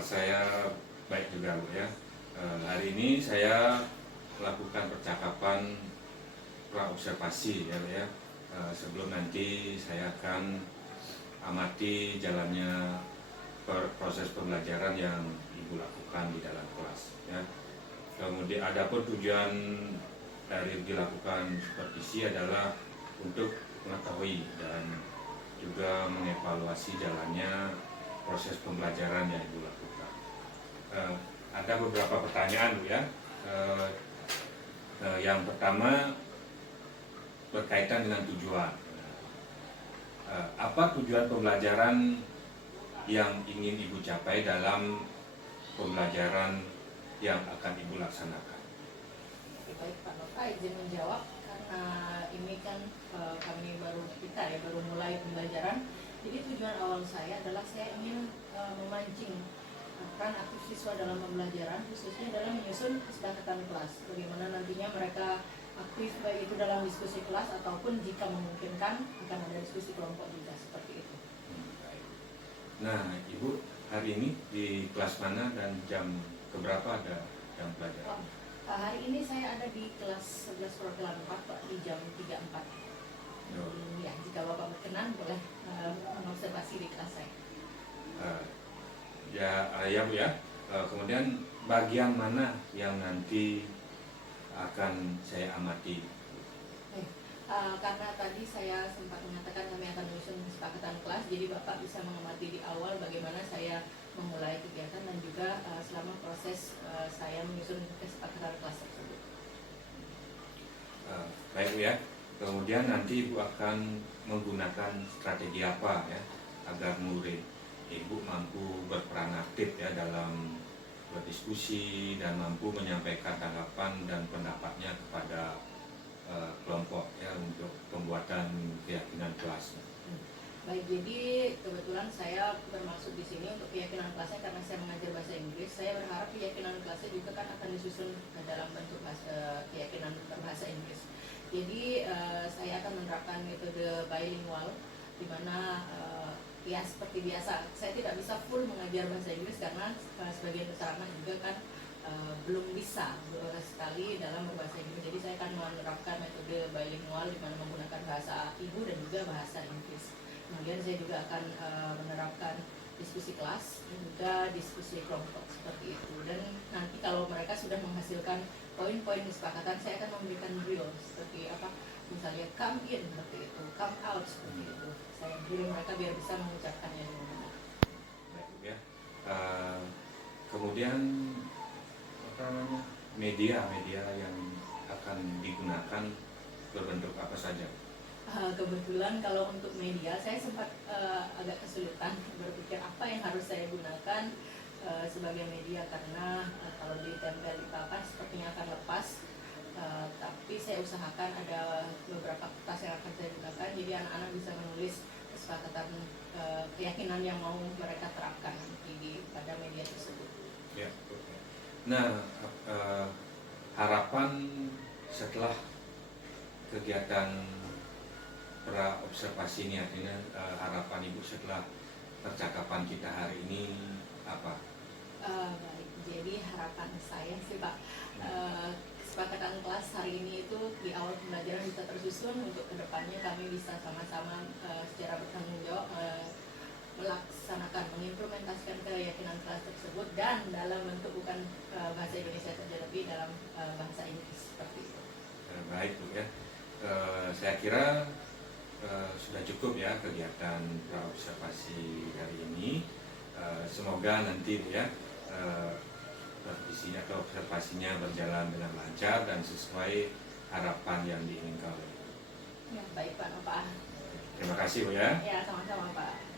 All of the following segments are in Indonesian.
Saya baik juga Bu ya. Hari ini saya melakukan percakapan praobservasi ya Bu ya. Sebelum nanti saya akan amati jalannya proses pembelajaran yang Ibu lakukan di dalam kelas ya. Kemudian adapun tujuan dari dilakukan supervisi adalah untuk mengetahui dan juga mengevaluasi jalannya proses pembelajaran yang Ibu lakukan. Ada beberapa pertanyaan Bu ya. Yang pertama berkaitan dengan tujuan. Apa tujuan pembelajaran yang ingin Ibu capai dalam pembelajaran yang akan Ibu laksanakan? Baik Pak Nova, izin menjawab karena ini kan kami baru mulai pembelajaran. Jadi tujuan awal saya adalah saya ingin memancing peran aktif siswa dalam pembelajaran, khususnya dalam menyusun kesepakatan kelas. Bagaimana nantinya mereka aktif baik itu dalam diskusi kelas ataupun jika memungkinkan akan ada diskusi kelompok juga seperti itu. Nah, Ibu hari ini di kelas mana dan jam keberapa ada jam pelajaran? Hari ini saya ada di kelas 11 perwakilan 4 Pak, di jam 3.4. Ya, jika Bapak berkenan boleh mengobservasi di kelas saya. Ya Bu ya. Kemudian bagian mana yang nanti akan saya amati? Karena tadi saya sempat mengatakan kami akan menyusun kesepakatan kelas, jadi Bapak bisa mengamati di awal bagaimana saya memulai kegiatan dan juga selama proses saya menyusun kesepakatan kelas tersebut. Baik Bu ya. Kemudian nanti Ibu akan menggunakan strategi apa ya agar murid Ibu mampu berperan aktif ya dalam berdiskusi dan mampu menyampaikan tanggapan dan pendapatnya kepada kelompok ya untuk pembuatan keyakinan kelas. Baik, jadi kebetulan saya bermaksud di sini untuk keyakinan kelasnya karena saya mengajar bahasa Inggris. Saya berharap keyakinan kelasnya juga kan akan disusun dalam bentuk keyakinan berbahasa Inggris. Jadi saya akan menerapkan metode bilingual di mana ya seperti biasa saya tidak bisa full mengajar bahasa Inggris karena sebagian besar anak juga kan belum bisa sekali dalam berbahasa Inggris. Jadi saya akan menerapkan metode bilingual di mana menggunakan bahasa ibu dan juga bahasa Inggris. Kemudian saya juga akan menerapkan diskusi kelas dan juga diskusi kelompok seperti itu. Dan nanti kalau mereka sudah menghasilkan poin-poin kesepakatan, saya akan memberikan drill seperti apa, misalnya come in seperti itu, come out seperti itu. Saya drill mereka biar bisa mengucapkannya dengan benar. Baik ya. Kemudian media yang akan digunakan berbentuk apa saja? Kebetulan kalau untuk media saya sempat agak kesulitan berpikir apa yang harus saya gunakan sebagai media karena kalau ditempel di papan sepertinya akan lepas. Tapi saya usahakan ada beberapa kertas yang akan saya gunakan jadi anak-anak bisa menulis kesepakatan keyakinan yang mau mereka terapkan pada media tersebut. Ya. Nah, harapan setelah kegiatan praobservasi ini artinya harapan Ibu setelah percakapan kita hari ini apa? Baik, jadi harapan saya sih Pak, kesepakatan kelas hari ini itu di awal pembelajaran bisa tersusun untuk kedepannya kami bisa sama-sama secara bertanggung jawab melaksanakan, mengimplementasikan keyakinan kelas tersebut dan dalam bentuk bukan bahasa Indonesia saja tapi dalam bahasa Inggris seperti itu. Baik Bu ya. Saya kira sudah cukup ya kegiatan praobservasi hari ini. Semoga nanti Bu ya revisinya atau observasinya berjalan dengan lancar dan sesuai harapan yang diinginkan oleh Ibu. Ya, baik Pak Nova. Terima kasih Bu ya. Ya, sama-sama Pak.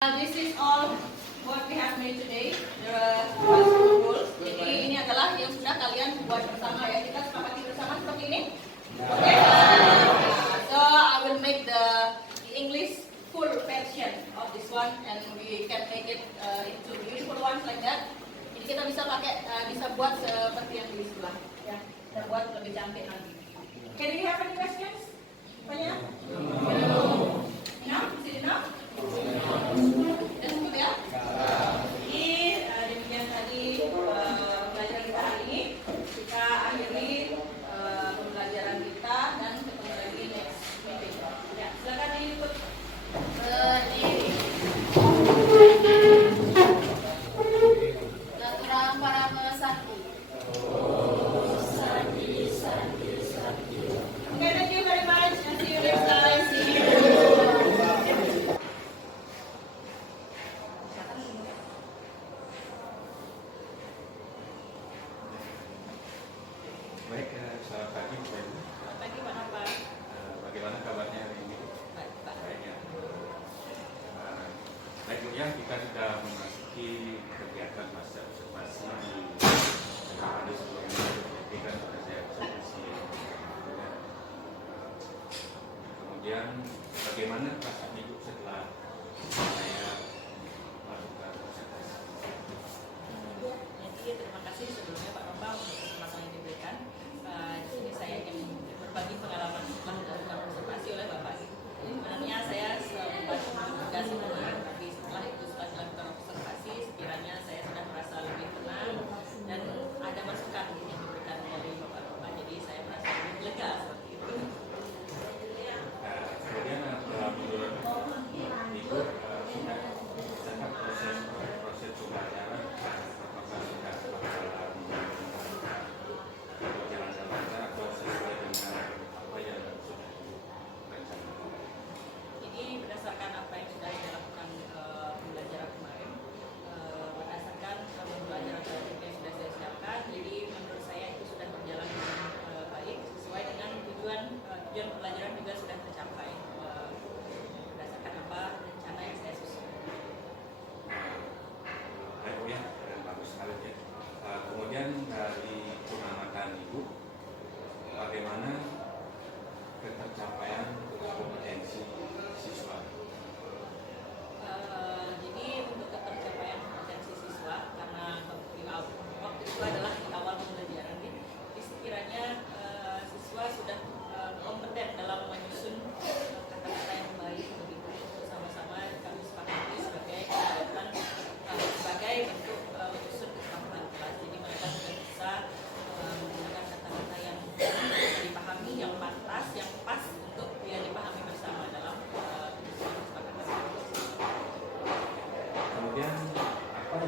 This is all what we have made today. There are some rules. Jadi ini adalah yang sudah kalian buat bersama ya. Kita sepakati bersama seperti ini. Okay. So I will make the English full version of this one, and we can make it into beautiful ones like that. Jadi kita bisa pakai, bisa buat seperti yang di sebelah. Ya, kita buat lebih cantik nanti. Okay, do you have any questions? Banyak? No. Enough? Is it enough? Dan cukup ya. Jadi demikian tadi pembelajaran kita hari ini. Kita akhiri pembelajaran kita dan ketemu lagi next meeting. Ya, silakan diikut berdiri. Laturang para pesakti. Okay, thank you very much and see you next time. See you. Baik, selamat pagi Bu Ibu. Selamat pagi Pak Nova. Bagaimana kabarnya hari ini? Baik, Pak. Baik ya. Baik Bu ya, kita sudah memasuki kegiatan masa observasi di hari sebelumnya. Jadi kan sudah saya observasi. Kemudian bagaimana perasaan Ibu setelah saya melakukan observasi? Jadi terima kasih sebelumnya Pak Nova untuk kesempatan yang diberikan. Di sini saya ingin berbagi pengalaman setelah dilakukan observasi oleh Bapak. Sebenarnya saya membuat tugas tapi setelah itu setelah dilakukan observasi, sekiranya saya sudah merasa lebih tenang dan ada masukan yang diberikan dari Bapak. Jadi saya merasa lebih lega seperti itu. Kemudian menurut Ibu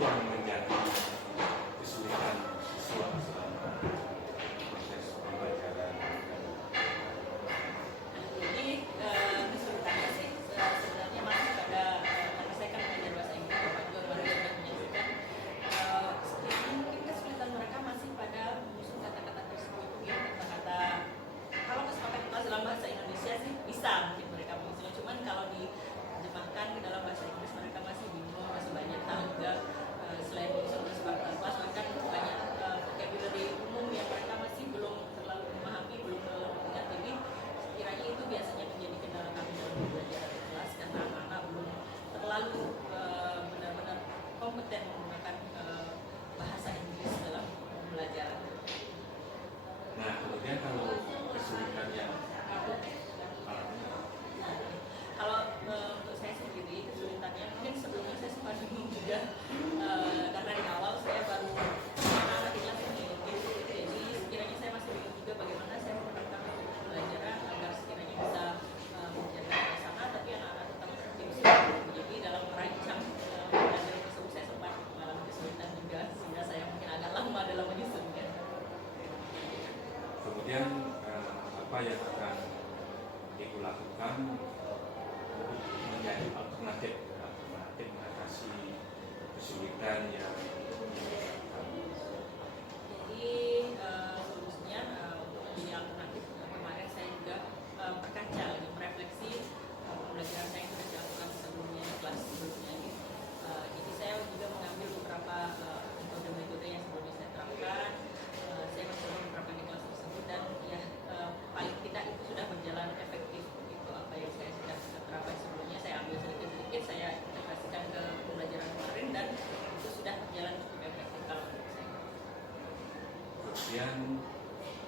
yang menjadi kesulitan siswa selama proses pembelajaran? Jadi kesulitannya sih sebenarnya masih pada karena saya kan mengajar bahasa Inggris, Bapak juga kemarin sudah menyaksikan. Mungkin kesulitan mereka masih pada menyusun kata-kata tersebut, ya kata-kata. Kalau kesepakatan kelas dalam bahasa Indonesia sih bisa mungkin mereka menyusunnya, cuman kalau diterjemahkan ke dalam bahasa Inggris mereka masih bingung, masih banyak hal juga. Selain menyusun kesepakatan kelas, bahkan banyak vocabulary umum yang mereka masih belum terlalu memahami, belum terlalu ingat. Jadi kiranya itu biasanya menjadi kendala kami dalam pembelajaran di kelas, karena anak-anak belum terlalu benar-benar kompeten menggunakan bahasa Inggris dalam pembelajaran. Nah, kemudian kalau kesulitan yang Kalau untuk saya sendiri kesulitannya mungkin sebelumnya saya sempat bingung juga, karena di awal saya baru anak-anak kelas ini, jadi sekiranya saya masih bingung juga bagaimana saya menerapkan pembelajaran agar sekiranya bisa menjaga suasana tapi anak-anak tetap aktif. Jadi dalam merancang pembelajaran tersebut saya sempat mengalami kesulitan juga, sehingga saya mungkin agak lama dalam menyusunnya. kemudian apa yang akan ibu lakukan untuk menjadi alternatif mengatasi kesulitan yang Jadi solusinya untuk menjadi alternatif, kemarin saya juga berkaca lagi merefleksi pembelajaran saya yang sudah dilakukan sebelumnya di kelas sebelumnya. Jadi saya juga mengambil beberapa metode-metode yang sebelumnya saya terapkan. Saya mencoba menerapkan di kelas tersebut dan ya paling tidak itu sudah berjalan efektif. Itu apa yang saya sudah terapkan sebelumnya, saya ambil sedikit-sedikit, saya integrasikan ke pembelajaran kemarin dan itu sudah berjalan cukup efektif kalau menurut saya. kemudian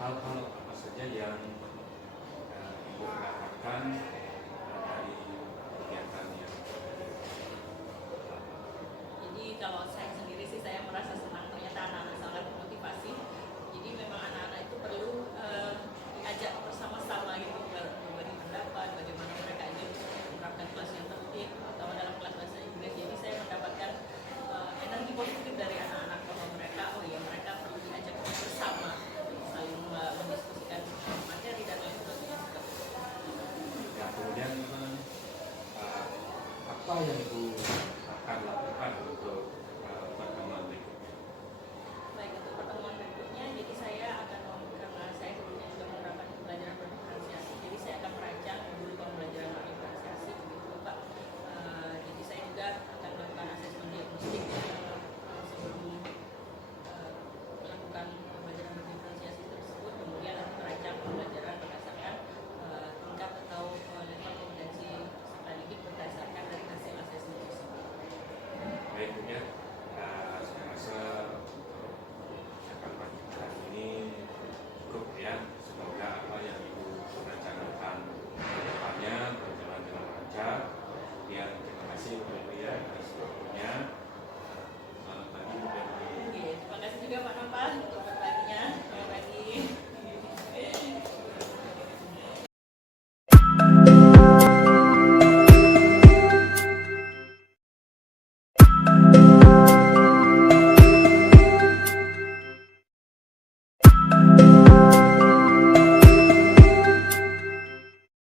hal-hal apa saja yang ibu harapkan dari kegiatan yang Jadi kalau saya sendiri sih saya merasa senang, ternyata anak-anak sangat termotivasi. Jadi memang anak-anak itu perlu diajak bersama-sama gitu, berbagi pendapat bagaimana mereka ingin menerapkan kelas yang tertib atau dalam kelas bahasa Inggris. Jadi saya mendapatkan energi positif dari anak-anak bahwa mereka mereka perlu diajak bersama, saling mendiskusikan materi dan lain sebagainya. ya, kemudian apa yang ibu akan lakukan untuk pertemuan berikutnya? Baik, untuk pertemuan berikutnya, jadi saya akan karena saya sebelumnya juga menerapkan pembelajaran berdiferensiasi, jadi saya akan merancang modul pembelajaran berdiferensiasi begitu Pak. Jadi saya juga akan melakukan asesmen diagnostik sebelum melakukan pembelajaran berdiferensiasi tersebut, kemudian nanti merancang pembelajaran berdasarkan tingkat atau level kompetensi peserta didik berdasarkan dari hasil asesmen tersebut. Baik, Bu, ya.